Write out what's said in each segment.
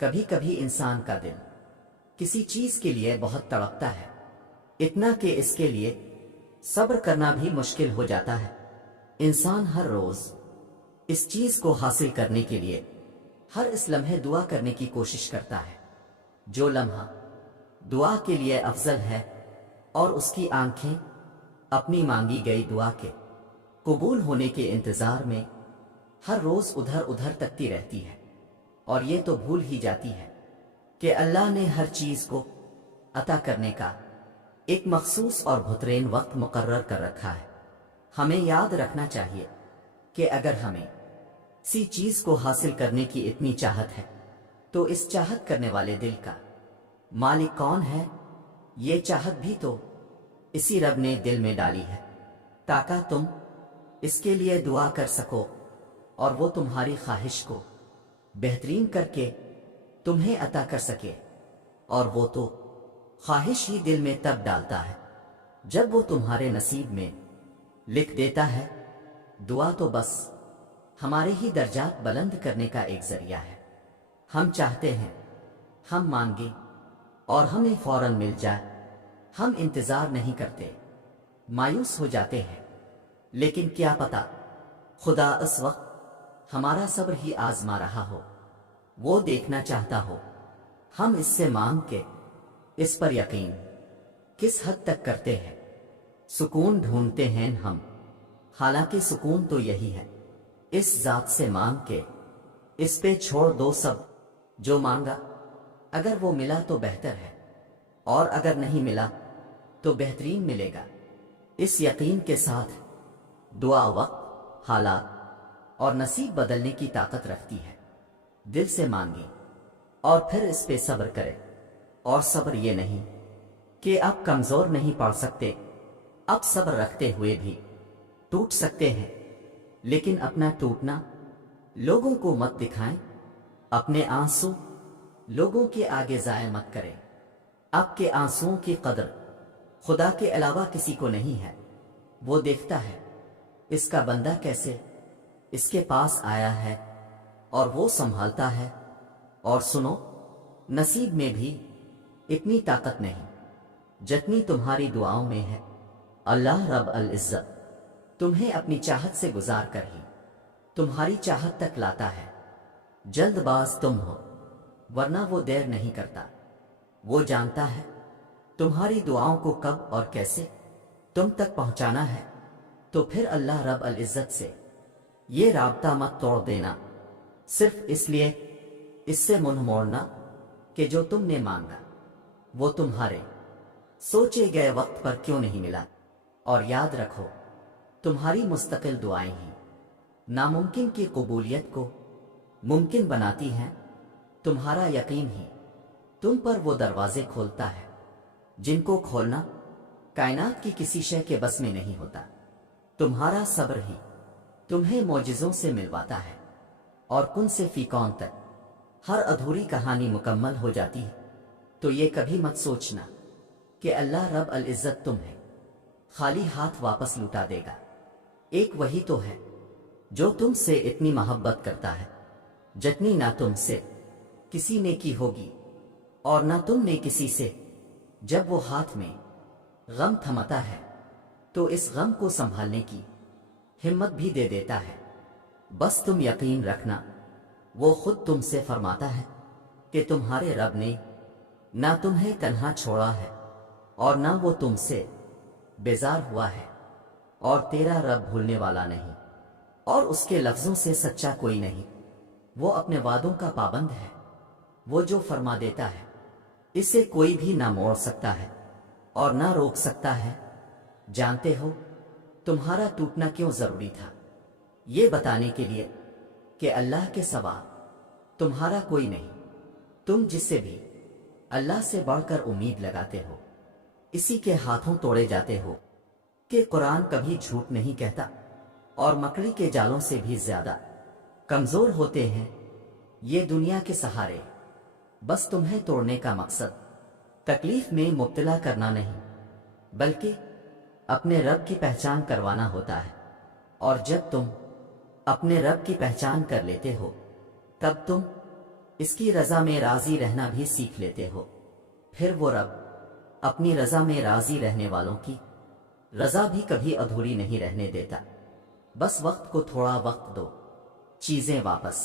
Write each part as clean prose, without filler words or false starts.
کبھی کبھی انسان کا دل کسی چیز کے لیے بہت تڑپتا ہے، اتنا کہ اس کے لیے صبر کرنا بھی مشکل ہو جاتا ہے۔ انسان ہر روز اس چیز کو حاصل کرنے کے لیے ہر اس لمحے دعا کرنے کی کوشش کرتا ہے۔ جو لمحہ دعا کے لیے افضل ہے اور اس کی آنکھیں اپنی مانگی گئی دعا کے قبول ہونے کے انتظار میں ہر روز ادھر ادھر تکتی رہتی ہے، اور یہ تو بھول ہی جاتی ہے کہ اللہ نے ہر چیز کو عطا کرنے کا ایک مخصوص اور بہترین وقت مقرر کر رکھا ہے۔ ہمیں یاد رکھنا چاہیے کہ اگر ہمیں کسی چیز کو حاصل کرنے کی اتنی چاہت ہے تو اس چاہت کرنے والے دل کا مالک کون ہے؟ یہ چاہت بھی تو اسی رب نے دل میں ڈالی ہے تاکہ تم اس کے لیے دعا کر سکو اور وہ تمہاری خواہش کو بہترین کر کے تمہیں عطا کر سکے۔ اور وہ تو خواہش ہی دل میں تب ڈالتا ہے جب وہ تمہارے نصیب میں لکھ دیتا ہے۔ دعا تو بس ہمارے ہی درجات بلند کرنے کا ایک ذریعہ ہے۔ ہم چاہتے ہیں ہم مانگیں اور ہمیں فوراً مل جائے، ہم انتظار نہیں کرتے، مایوس ہو جاتے ہیں، لیکن کیا پتا خدا اس وقت ہمارا صبر ہی آزما رہا ہو، وہ دیکھنا چاہتا ہو ہم اس سے مانگ کے اس پر یقین کس حد تک کرتے ہیں۔ سکون ڈھونڈتے ہیں ہم، حالانکہ سکون تو یہی ہے اس ذات سے مانگ کے اس پہ چھوڑ دو سب جو مانگا، اگر وہ ملا تو بہتر ہے اور اگر نہیں ملا تو بہترین ملے گا۔ اس یقین کے ساتھ دعا وقت، حالات اور نصیب بدلنے کی طاقت رکھتی ہے۔ دل سے مانگیں اور پھر اس پہ صبر کریں، اور صبر یہ نہیں کہ آپ کمزور نہیں پڑ سکتے، اب صبر رکھتے ہوئے بھی ٹوٹ سکتے ہیں، لیکن اپنا ٹوٹنا لوگوں کو مت دکھائیں، اپنے آنسو لوگوں کے آگے ضائع مت کریں۔ آپ کے آنسوؤں کی قدر خدا کے علاوہ کسی کو نہیں ہے، وہ دیکھتا ہے اس کا بندہ کیسے اس کے پاس آیا ہے اور وہ سنبھالتا ہے۔ اور سنو، نصیب میں بھی اتنی طاقت نہیں جتنی تمہاری دعاؤں میں ہے۔ اللہ رب العزت تمہیں اپنی چاہت سے گزار کر ہی تمہاری چاہت تک لاتا ہے۔ جلد باز تم ہو ورنہ وہ دیر نہیں کرتا، وہ جانتا ہے تمہاری دعاؤں کو کب اور کیسے تم تک پہنچانا ہے۔ تو پھر اللہ رب العزت سے یہ رابطہ مت توڑ دینا صرف اس لیے اس سے منہ موڑنا کہ جو تم نے مانگا وہ تمہارے سوچے گئے وقت پر کیوں نہیں ملا۔ اور یاد رکھو، تمہاری مستقل دعائیں ہی ناممکن کی قبولیت کو ممکن بناتی ہیں۔ تمہارا یقین ہی تم پر وہ دروازے کھولتا ہے جن کو کھولنا کائنات کی کسی شے کے بس میں نہیں ہوتا۔ تمہارا صبر ہی تمہیں معجزوں سے ملواتا ہے، اور کن سے فی کون تک ہر ادھوری کہانی مکمل ہو جاتی ہے۔ تو یہ کبھی مت سوچنا کہ اللہ رب العزت تمہیں خالی ہاتھ واپس لوٹا دے گا۔ ایک وہی تو ہے جو تم سے اتنی محبت کرتا ہے جتنی نہ تم سے کسی نے کی ہوگی اور نہ تم نے کسی سے۔ جب وہ ہاتھ میں غم تھماتا ہے تو اس غم کو سنبھالنے کی ہمت بھی دے دیتا ہے۔ بس تم یقین رکھنا، وہ خود تم سے فرماتا ہے کہ تمہارے رب نے نہ تمہیں تنہا چھوڑا ہے اور نہ وہ تم سے بیزار ہوا ہے، اور تیرا رب بھولنے والا نہیں اور اس کے لفظوں سے سچا کوئی نہیں۔ وہ اپنے وعدوں کا پابند ہے، وہ جو فرما دیتا ہے اسے کوئی بھی نہ موڑ سکتا ہے اور نہ روک سکتا ہے۔ جانتے ہو تمہارا ٹوٹنا کیوں ضروری تھا؟ یہ بتانے کے لیے کہ اللہ کے سوا تمہارا کوئی نہیں، تم جس سے بھی اللہ سے بڑھ کر امید لگاتے ہو اسی کے ہاتھوں توڑے جاتے ہو۔ کہ قرآن کبھی جھوٹ نہیں کہتا اور مکڑی کے جالوں سے بھی زیادہ کمزور ہوتے ہیں یہ دنیا کے سہارے۔ بس تمہیں توڑنے کا مقصد تکلیف میں مبتلا کرنا نہیں، بلکہ اپنے رب کی پہچان کروانا ہوتا ہے۔ اور جب تم اپنے رب کی پہچان کر لیتے ہو تب تم اس کی رضا میں راضی رہنا بھی سیکھ لیتے ہو، پھر وہ رب اپنی رضا میں راضی رہنے والوں کی رضا بھی کبھی ادھوری نہیں رہنے دیتا۔ بس وقت کو تھوڑا وقت دو، چیزیں واپس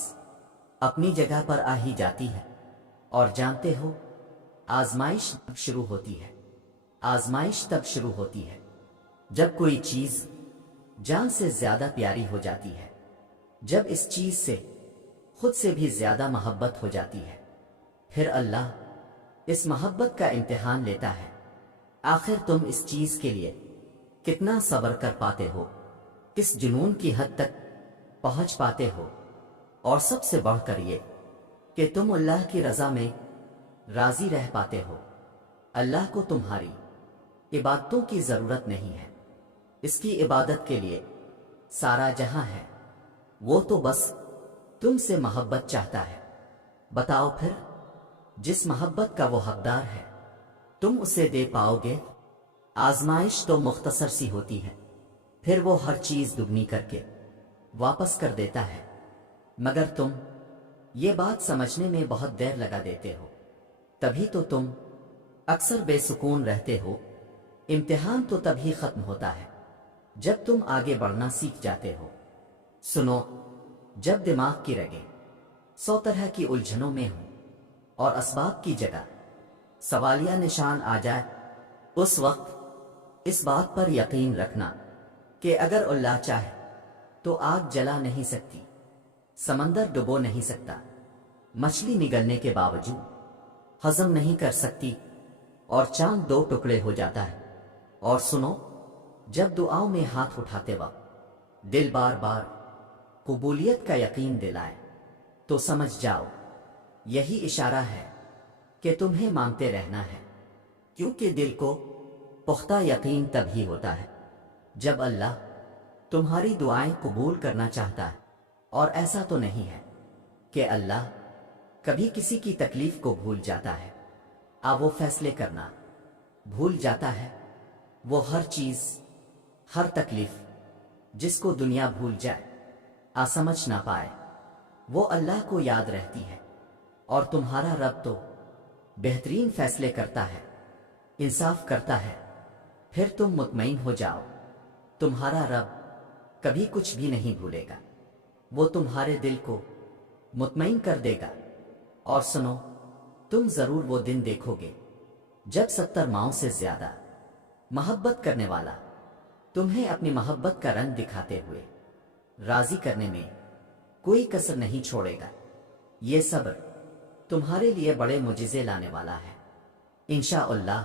اپنی جگہ پر آ ہی جاتی ہے۔ اور جانتے ہو، آزمائش تب شروع ہوتی ہے، آزمائش تب شروع ہوتی ہے جب کوئی چیز جان سے زیادہ پیاری ہو جاتی ہے، جب اس چیز سے خود سے بھی زیادہ محبت ہو جاتی ہے۔ پھر اللہ اس محبت کا امتحان لیتا ہے، آخر تم اس چیز کے لیے کتنا صبر کر پاتے ہو، کس جنون کی حد تک پہنچ پاتے ہو، اور سب سے بڑھ کر یہ کہ تم اللہ کی رضا میں راضی رہ پاتے ہو۔ اللہ کو تمہاری عبادتوں کی ضرورت نہیں ہے، اس کی عبادت کے لیے سارا جہاں ہے، وہ تو بس تم سے محبت چاہتا ہے۔ بتاؤ پھر، جس محبت کا وہ حقدار ہے تم اسے دے پاؤ گے؟ آزمائش تو مختصر سی ہوتی ہے، پھر وہ ہر چیز دگنی کر کے واپس کر دیتا ہے، مگر تم یہ بات سمجھنے میں بہت دیر لگا دیتے ہو، تبھی تو تم اکثر بے سکون رہتے ہو۔ امتحان تو تبھی ختم ہوتا ہے جب تم آگے بڑھنا سیکھ جاتے ہو۔ سنو، جب دماغ کی رگیں 100 طرح کی الجھنوں میں ہوں اور اسباب کی جگہ سوالیہ نشان آ جائے، اس وقت اس بات پر یقین رکھنا کہ اگر اللہ چاہے تو آگ جلا نہیں سکتی، سمندر ڈبو نہیں سکتا، مچھلی نگلنے کے باوجود ہضم نہیں کر سکتی، اور چاند 2 ٹکڑے ہو جاتا ہے۔ اور سنو، جب دعاؤں میں ہاتھ اٹھاتے وقت دل بار بار قبولیت کا یقین دلائے تو سمجھ جاؤ یہی اشارہ ہے کہ تمہیں مانگتے رہنا ہے، کیونکہ دل کو پختہ یقین تب ہی ہوتا ہے جب اللہ تمہاری دعائیں قبول کرنا چاہتا ہے۔ اور ایسا تو نہیں ہے کہ اللہ کبھی کسی کی تکلیف کو بھول جاتا ہے، وہ فیصلے کرنا بھول جاتا ہے۔ وہ ہر چیز، ہر تکلیف جس کو دنیا بھول جائے، سمجھ نہ پائے، وہ اللہ کو یاد رہتی ہے۔ اور تمہارا رب تو بہترین فیصلے کرتا ہے، انصاف کرتا ہے۔ پھر تم مطمئن ہو جاؤ، تمہارا رب کبھی کچھ بھی نہیں بھولے گا، وہ تمہارے دل کو مطمئن کر دے گا۔ اور سنو، تم ضرور وہ دن دیکھو گے جب 70 ماؤں سے زیادہ محبت کرنے والا تمہیں اپنی محبت کا رنگ دکھاتے ہوئے راضی کرنے میں کوئی کسر نہیں چھوڑے گا۔ یہ صبر تمہارے لیے بڑے معجزے لانے والا ہے، انشاءاللہ۔